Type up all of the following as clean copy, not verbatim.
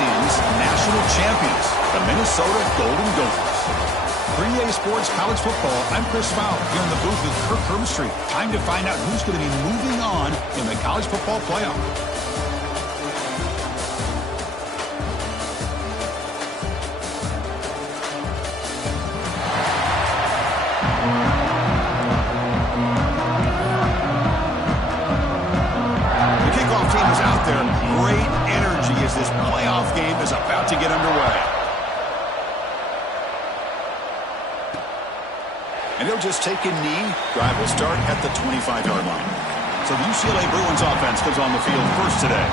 season's national champions, the Minnesota Golden Gophers. 3A Sports College Football, I'm Chris Fowler here in the booth with Kirk Herbstreit. Time to find out who's going to be moving on in the college football playoff. The kickoff team is out there. Great energy as this playoff game is about to get underway. And he'll just take a knee. Drive will start at the 25-yard line. So the UCLA Bruins offense comes on the field first today.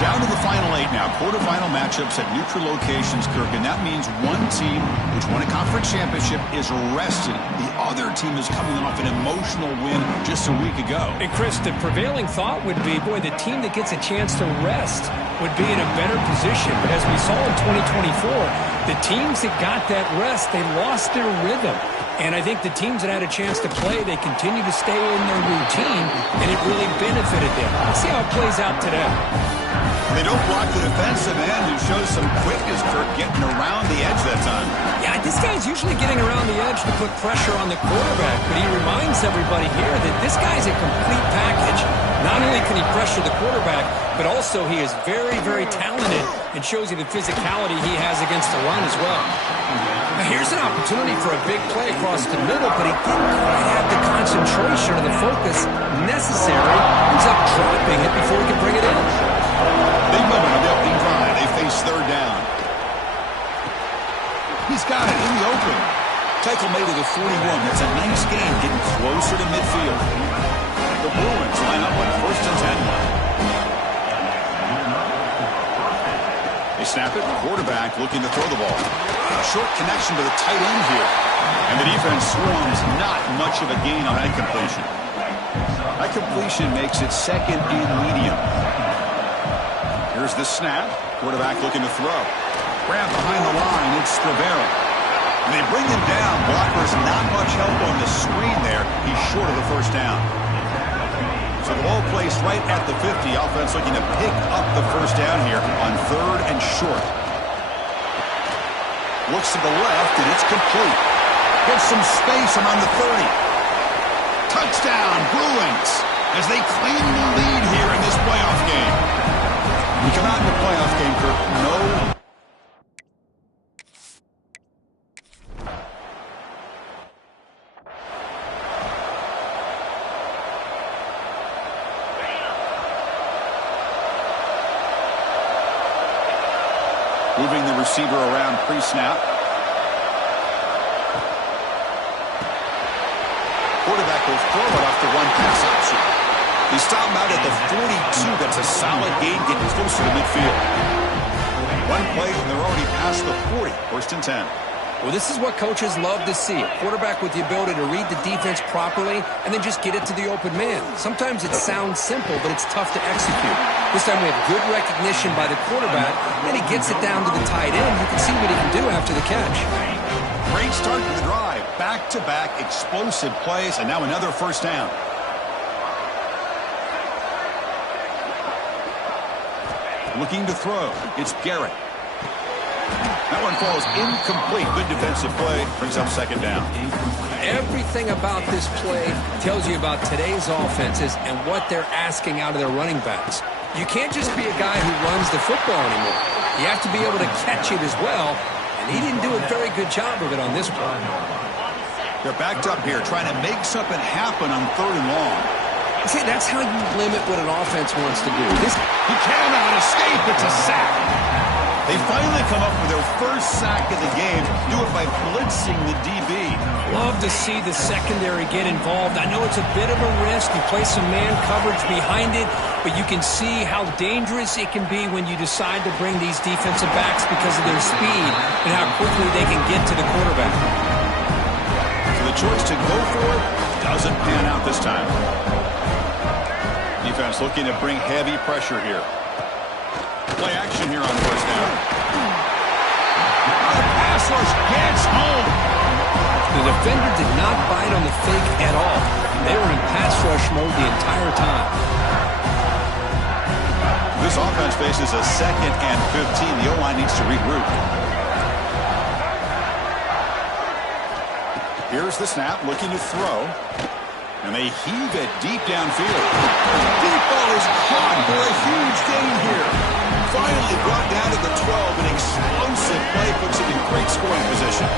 Down to the final 8 now. Quarterfinal matchups at neutral locations, Kirk. And that means one team which won a conference championship is rested. The other team is coming off an emotional win just a week ago. And Chris, the prevailing thought would be, boy, the team that gets a chance to rest would be in a better position. But as we saw in 2024, the teams that got that rest, they lost their rhythm. And I think the teams that had a chance to play, they continue to stay in their routine, and it really benefited them. Let's see how it plays out today. They don't block the defensive end, who shows some quickness, Kirk, getting around the edge that time. Yeah, this guy's usually getting around the edge to put pressure on the quarterback, but he reminds everybody here that this guy's a complete package. Not only can he pressure the quarterback, but also he is very, very talented and shows you the physicality he has against the run as well. Now here's an opportunity for a big play across the middle, but he didn't quite have the concentration or the focus necessary. Ends up dropping it before he can bring it in. Big moment on the opening drive. They face third down. He's got it in the open. Tackle made to the 41. That's a nice gain, getting closer to midfield. The Bruins line up on first and 10 now. They snap it. Quarterback looking to throw the ball. A short connection to the tight end here. And the defense swarms. Not much of a gain on that completion. That completion makes it second and medium. Here's the snap. Quarterback looking to throw. Grab behind the line. It's Rivera. And they bring him down. Blockers not much help on the screen there. He's short of the first down. So the ball placed right at the 50. Offense looking to pick up the first down here on third and short. Looks to the left, and it's complete. Gets some space around the 30. Touchdown, Bruins, as they claim the lead here in this playoff game. You come out in the playoff game, Kirk, no. Moving the receiver around pre-snap. Quarterback will throw it off the one pass option. They stop him out at the 42. That's a solid gain, getting closer to midfield. One play, and they're already past the 40. First and 10. Well, this is what coaches love to see. A quarterback with the ability to read the defense properly and then just get it to the open man. Sometimes it sounds simple, but it's tough to execute. This time we have good recognition by the quarterback. Then he gets it down to the tight end. You can see what he can do after the catch. Great start to the drive. Back-to-back explosive plays, and now another first down. Looking to throw. It's Garrett. That one falls incomplete. Good defensive play. Brings up second down. Everything about this play tells you about today's offenses and what they're asking out of their running backs. You can't just be a guy who runs the football anymore. You have to be able to catch it as well, and he didn't do a very good job of it on this play. They're backed up here, trying to make something happen on third and long. See, that's how you limit what an offense wants to do. He cannot escape. It's a sack. They finally come up with their first sack of the game. Do it by blitzing the DB. Love to see the secondary get involved. I know it's a bit of a risk. You play some man coverage behind it, but you can see how dangerous it can be when you decide to bring these defensive backs because of their speed and how quickly they can get to the quarterback. So the choice to go for it doesn't pan out this time. Defense looking to bring heavy pressure here. Play action here on first down. The pass rush gets home. The defender did not bite on the fake at all. They were in pass rush mode the entire time. This offense faces a 2nd and 15. The O-line needs to regroup. Here's the snap, looking to throw. And they heave it deep downfield. Deep ball is caught for a huge gain here. Finally brought down to the 12. An explosive play puts it in great scoring position.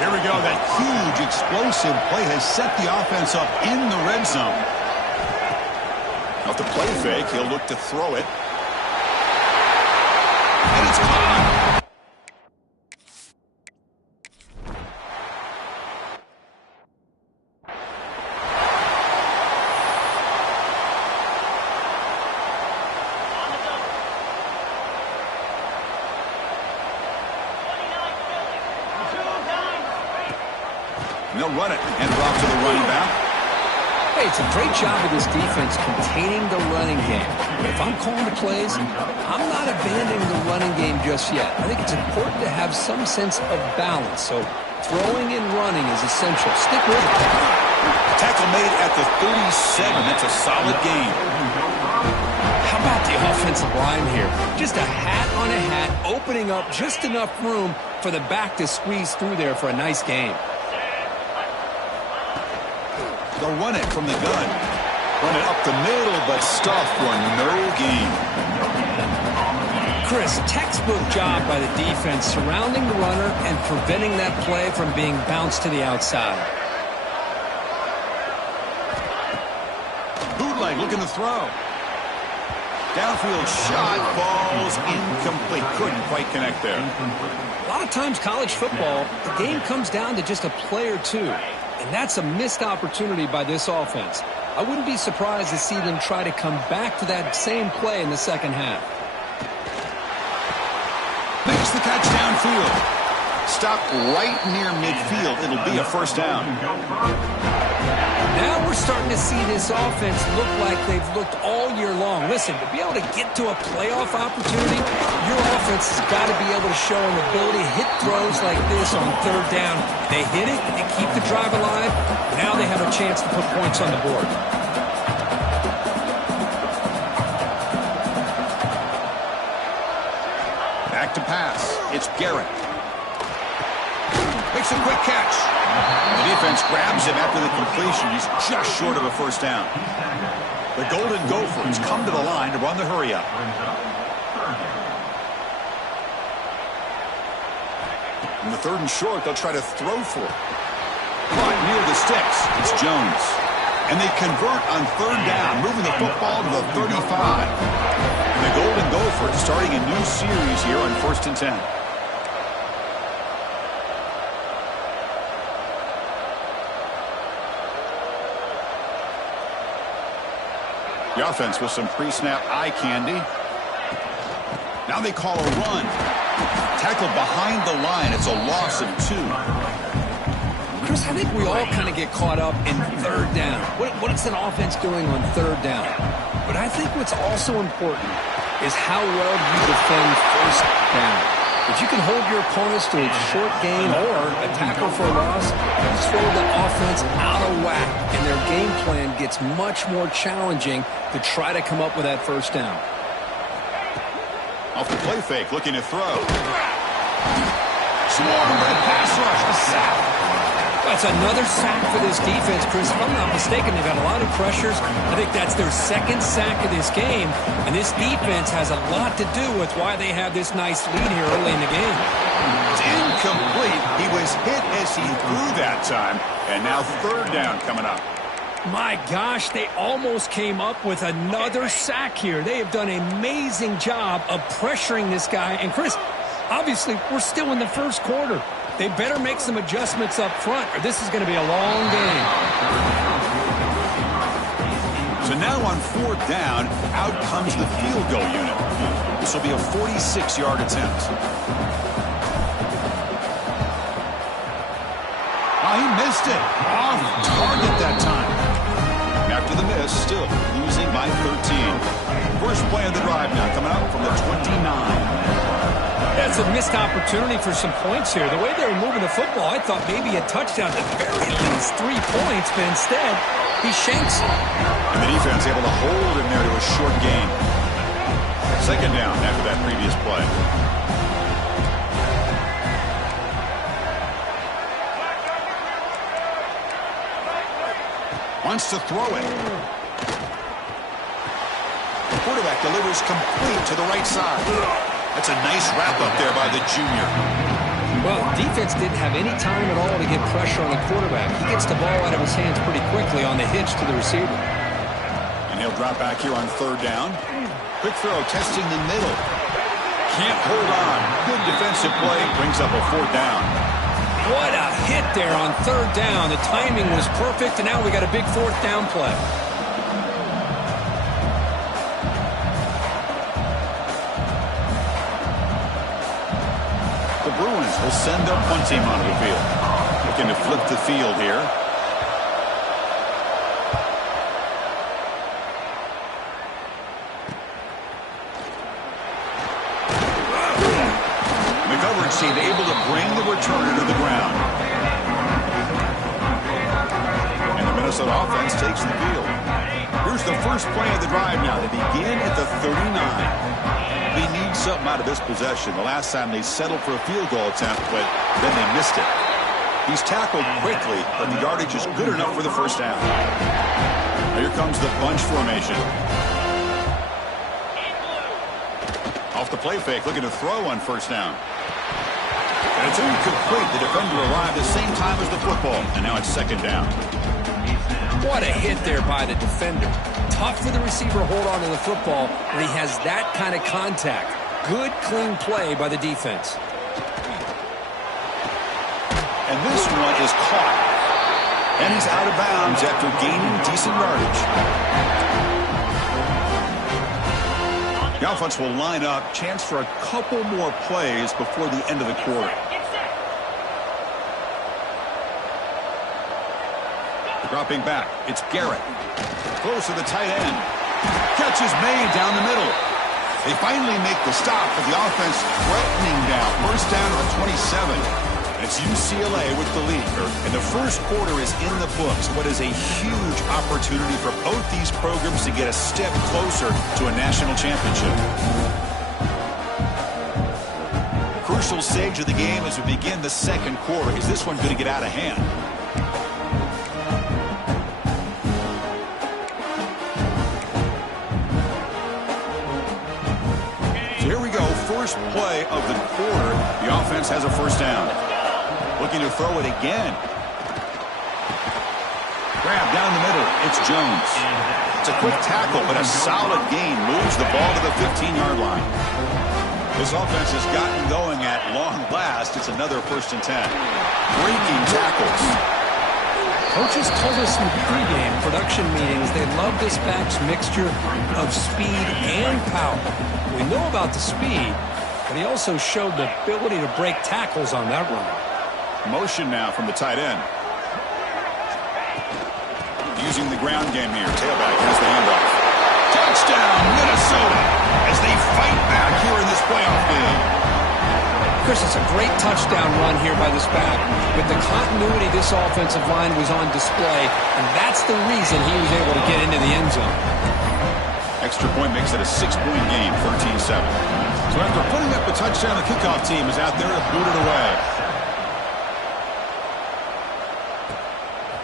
Here we go. That huge explosive play has set the offense up in the red zone. Off the play fake, he'll look to throw it. And it's caught. And they'll run it. Hand it off to the running back. Hey, it's a great job of this defense containing the running game. If I'm calling the plays, I'm not abandoning the running game just yet. I think it's important to have some sense of balance. So throwing and running is essential. Stick with it. Tackle made at the 37. That's a solid gain. How about the offensive line here? Just a hat on a hat, opening up just enough room for the back to squeeze through there for a nice gain. They'll run it from the gun. Run it up the middle, but stuff for no gain. Chris, textbook job by the defense surrounding the runner and preventing that play from being bounced to the outside. Bootleg looking to throw. Downfield shot falls incomplete. Couldn't quite connect there. A lot of times college football, the game comes down to just a play or two. And that's a missed opportunity by this offense. I wouldn't be surprised to see them try to come back to that same play in the second half. Makes the catch downfield. Stopped right near midfield. It'll be a first down. Now we're starting to see this offense look like they've looked all year long. Listen, to be able to get to a playoff opportunity, your offense has got to be able to show an ability to hit throws like this on third down. They hit it, they keep the drive alive. Now they have a chance to put points on the board. Back to pass. It's Garrett. Makes a quick catch. The defense grabs him after the completion. He's just short of a first down. The Golden Gophers come to the line to run the hurry up. In the 3rd and short, they'll try to throw for it. Caught near the sticks. It's Jones. And they convert on 3rd down, moving the football to the 35. And the Golden Gophers starting a new series here on 1st and 10. The offense with some pre-snap eye candy. Now they call a run. Tackled behind the line. It's a loss of 2. Chris, I think we all kind of get caught up in 3rd down. What is an offense doing on 3rd down? But I think what's also important is how well you defend 1st down. If you can hold your opponents to a short gain or a tackle for a loss, you throw the offense out of whack, and their game plan gets much more challenging to try to come up with that 1st down. Off the play fake, looking to throw. Swarm red pass rush, a sack. That's another sack for this defense, Chris. If I'm not mistaken, they've got a lot of pressures. I think that's their 2nd sack of this game. And this defense has a lot to do with why they have this nice lead here early in the game. It's incomplete. He was hit as he threw that time. And now 3rd down coming up. My gosh, they almost came up with another sack here. They have done an amazing job of pressuring this guy. And, Chris, obviously, we're still in the 1st quarter. They better make some adjustments up front, or this is going to be a long game. So now on 4th down, out comes the field goal unit. This will be a 46-yard attempt. Oh, he missed it. Off target that time. After the miss, still losing by 13. First play of the drive now coming up from the 29. That's a missed opportunity for some points here. The way they were moving the football, I thought maybe a touchdown, at the very least 3 points, but instead, he shanks it. And the defense able to hold him there to a short gain. Second down after that previous play. Wants to throw it. The quarterback delivers complete to the right side. That's a nice wrap up there by the junior. Well, defense didn't have any time at all to get pressure on the quarterback. He gets the ball out of his hands pretty quickly on the hitch to the receiver. And he'll drop back here on third down. Quick throw, testing the middle. Can't hold on. Good defensive play. Brings up a fourth down. What a hit there on third down. The timing was perfect, and now we got a big fourth down play. The Bruins will send their punt team onto the field. Looking to flip the field here. McGovern seemed able to bring the returner to the ground. And the Minnesota offense takes the field. Here's the first play of the drive now. They begin at the 39. They need something out of this possession. The last time they settled for a field goal attempt, but then they missed it. He's tackled quickly, but the yardage is good enough for the first down. Here comes the bunch formation. Off the play fake, looking to throw on first down. And it's incomplete. The defender arrived at the same time as the football, and now it's second down. What a hit there by the defender. Tough for the receiver to hold on to the football when he has that kind of contact. Good, clean play by the defense. And this one is caught. And he's out of bounds after gaining decent yardage. The offense will line up. Chance for a couple more plays before the end of the quarter. Dropping back, it's Garrett. Close to the tight end. Catch is made down the middle. They finally make the stop, but the offense threatening down. First down to the 27. And it's UCLA with the lead. And the first quarter is in the books. What is a huge opportunity for both these programs to get a step closer to a national championship. Crucial stage of the game as we begin the second quarter. Is this one going to get out of hand? First play of the quarter, the offense has a first down. Looking to throw it again. Grab down the middle. It's Jones. It's a quick tackle, but a solid gain moves the ball to the 15-yard line. This offense has gotten going at long last. It's another first and 10. Breaking tackles. Coaches told us in pregame production meetings they love this back's mixture of speed and power. We know about the speed, but he also showed the ability to break tackles on that run. Motion now from the tight end. Using the ground game here. Tailback has the handoff. Touchdown, Minnesota, as they fight back here in this playoff game. Chris, it's a great touchdown run here by this back, but the continuity of this offensive line was on display, and that's the reason he was able to get into the end zone. Extra point makes it a 6-point game, 13-7. So after putting up a touchdown, the kickoff team is out there to boot it away.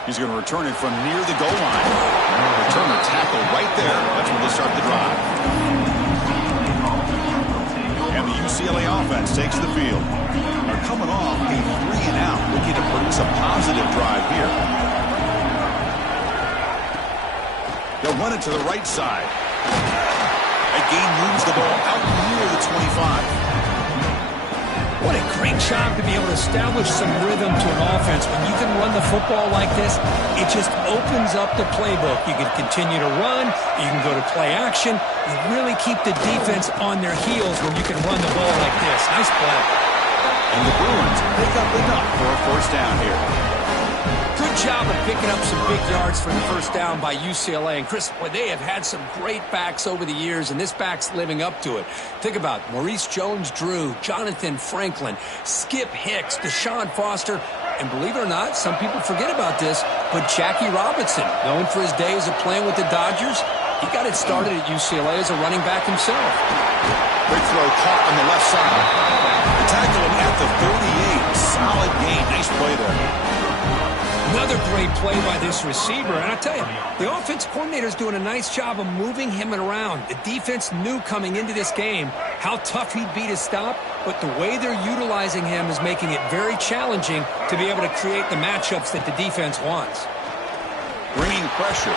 He's going to return it from near the goal line. Returner tackle right there. That's where they'll start the drive. And the UCLA offense takes the field. They're coming off a 3-and-out, looking to produce a positive drive here. They'll run it to the right side. That gain moves the ball out near the 25. What a great job to be able to establish some rhythm to an offense. When you can run the football like this, it just opens up the playbook. You can continue to run. You can go to play action. You really keep the defense on their heels when you can run the ball like this. Nice play. And the Bruins pick up enough for a first down here. Good job of picking up some big yards for the first down by UCLA. And Chris, boy, they have had some great backs over the years, and this back's living up to it. Think about Maurice Jones-Drew, Jonathan Franklin, Skip Hicks, Deshaun Foster, and believe it or not, some people forget about this, but Jackie Robinson, known for his days of playing with the Dodgers, He got it started at UCLA as a running back himself. Quick throw caught on the left side. Tackle him at the 38. Solid gain. Nice play there. Another great play by this receiver. And I tell you, the offense coordinator's doing a nice job of moving him around. The defense knew coming into this game how tough he'd be to stop, but the way they're utilizing him is making it very challenging to be able to create the matchups that the defense wants. Bringing pressure.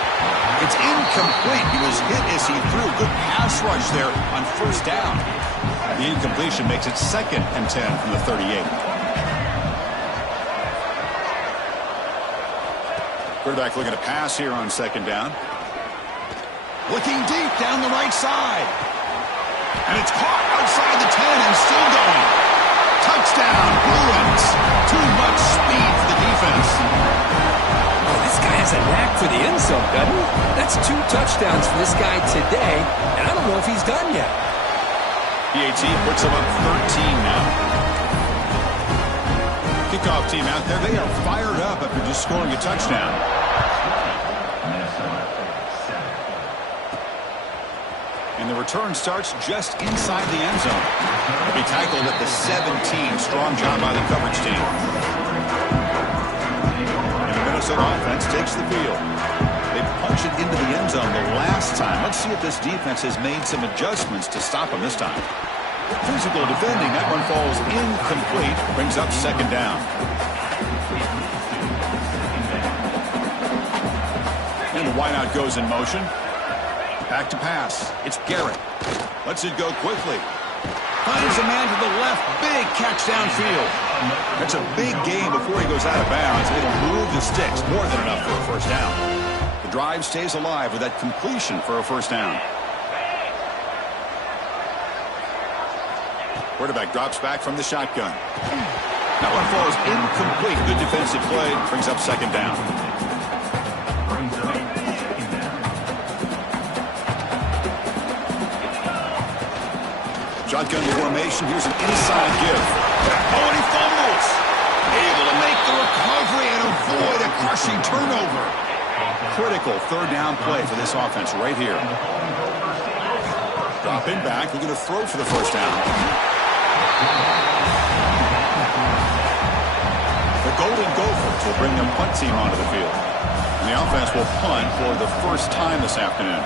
It's incomplete. He was hit as he threw. Good pass rush there on first down. The incompletion makes it 2nd and 10 from the 38. Quarterback looking to pass here on 2nd down. Looking deep down the right side. And it's caught outside the 10 and still going. Touchdown, Bruins. Too much speed for the defense. Oh, this guy has a knack for the end zone, doesn't he? That's 2 touchdowns for this guy today, and I don't know if he's done yet. PAT puts him up 13 now. Kickoff team out there. They are fired up after just scoring a touchdown. And the return starts just inside the end zone. He'll be tackled at the 17. Strong job by the coverage team. And the Minnesota offense takes the field. They punch it into the end zone the last time. Let's see if this defense has made some adjustments to stop him this time. Physical defending. That one falls incomplete. Brings up 2nd down. And the wideout goes in motion. Back to pass. It's Garrett. Lets it go quickly. Finds a man to the left. Big catch downfield. That's a big gain before he goes out of bounds. It'll move the sticks. More than enough for a first down. The drive stays alive with that completion for a first down. Quarterback drops back from the shotgun. That one falls incomplete. Good defensive play. Brings up 2nd down. Shotgun formation. Here's an inside give. Oh, and he fumbles. Able to make the recovery and avoid a crushing turnover. Critical 3rd down play for this offense right here. Dropping back. Looking to throw for the first down. The Golden Gophers will bring their punt team onto the field. And the offense will punt for the first time this afternoon.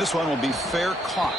This one will be fair caught.